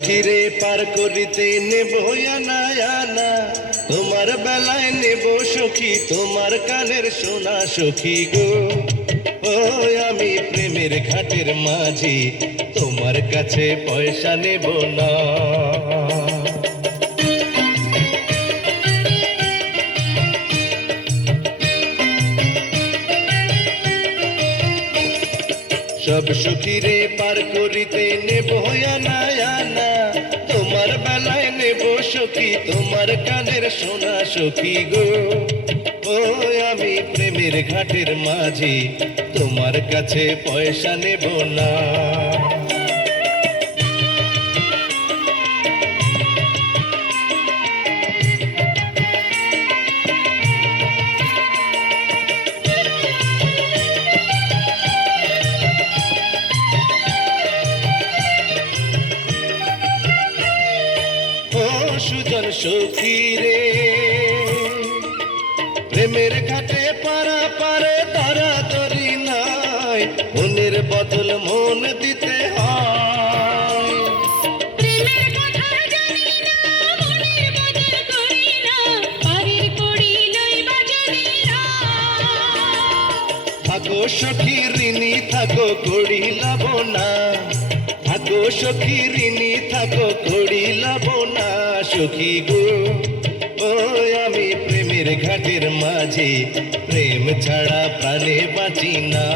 ধীরে পার করিতে নেব আনা আনা, তোমার বেলায় নেব সখী, তোমার কানের সোনা সখী গো। ও আমি প্রেমের ঘাটের মাঝি, তোমার কাছে পয়সা নেব না। সব সখীরে পার করিতে নেব আনা আনা, তোমার বেলায় নেব সখী, তোমার কানের সোনা সখী গো। ও আমি প্রেমের ঘাটের মাঝি, তোমার কাছে পয়সা নেব না। সুজন সখী রে, প্রেমের ঘাটে পারা পারে তারা তরি নাই, মনের বদল মন দিতে হয়। প্রেমের কথা জানি না, মনের বদল করি না, পারের করি লইবা যদি না। থাকো সখী ঋণী থাকো করি লাভ না, থাকো সখী ঋণী থাকো করি লাভ না সখী গো। ও আমি প্রেমের ঘাটের মাঝে, প্রেম ছাড়া প্রাণে বাঁচি না।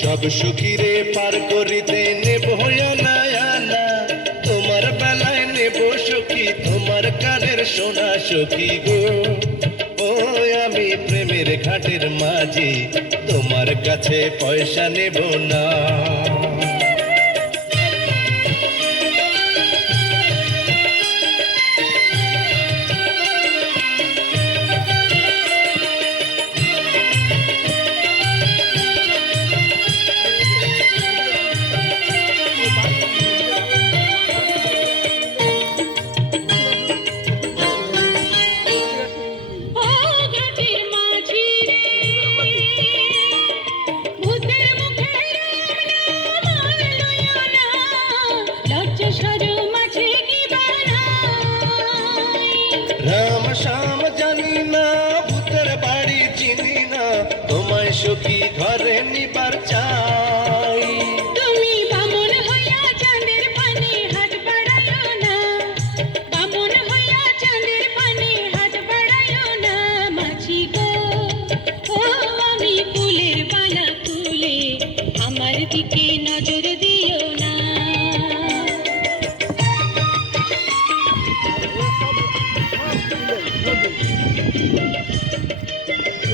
সব সখীরে পার করিতে নেব আনা আনা, তোমার বেলায় নেব সখী, তোমার কানের সোনা সখী গো। ও আমি প্রেমের ঘাটের মাঝে, তোমার কাছে পয়সা নেব না। রাম শ্যাম জানি না, ভূতের বাড়ি চিনি না, তোমায় সখী ঘরে নিবার চাই। তুমি বামন হইয়া চাঁদের পানে হাত বাড়াইও না, বামন হইয়া চাঁদের পানে হাত বাড়াইও না মাঝি গো। ও আমি কুলের বালা কুলে, আমার দিকে নজর দিও না।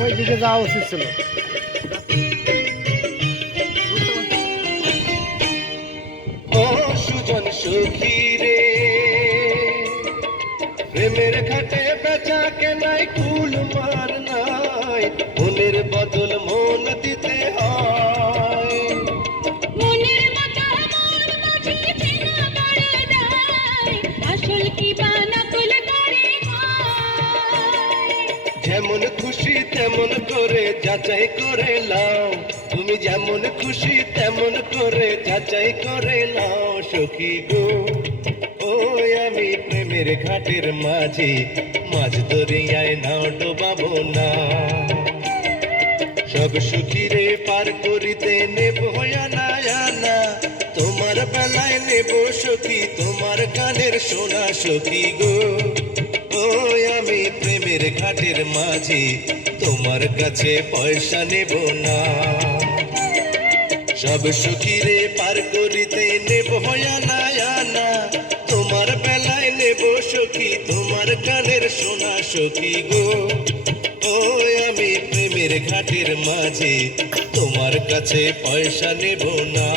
ওই দিকে যাওয়া উচিত ছিল। ও সুজন সখী রে, প্রেমের ঘাটে বেচা কেনাই কুল মার নাই, মনের বদল মন দিতে হয়। মনের মতো মন মাঝে চেনা বড় দায়, আসল কি বা নকল করে হয়। যেমন খুশি তেমন করে যাচাই করে লাও, তুমি যেমন খুশি তেমন করে যাচাই করে লাও সখী গো। ও আমি প্রেমের ঘাটের মাঝে, মাঝ দরিয়ায় নাও ডোবাবো না। সব সখীরে পার করিতে নেব আনা আনা, তোমার বেলায় নেব সখী, তোমার গানের সোনা সখী গো। ও আমি প্রেমের ঘাটের মাঝে, তোমার কাছে পয়সা নেব না। সব সখীরে পার করিতে নেব আনা আনা, তোমার বেলায় নেব সখী, তোমার গানের সোনা সখী গো। ও আমি প্রেমের ঘাটের মাঝে, তোমার কাছে পয়সা নেব না।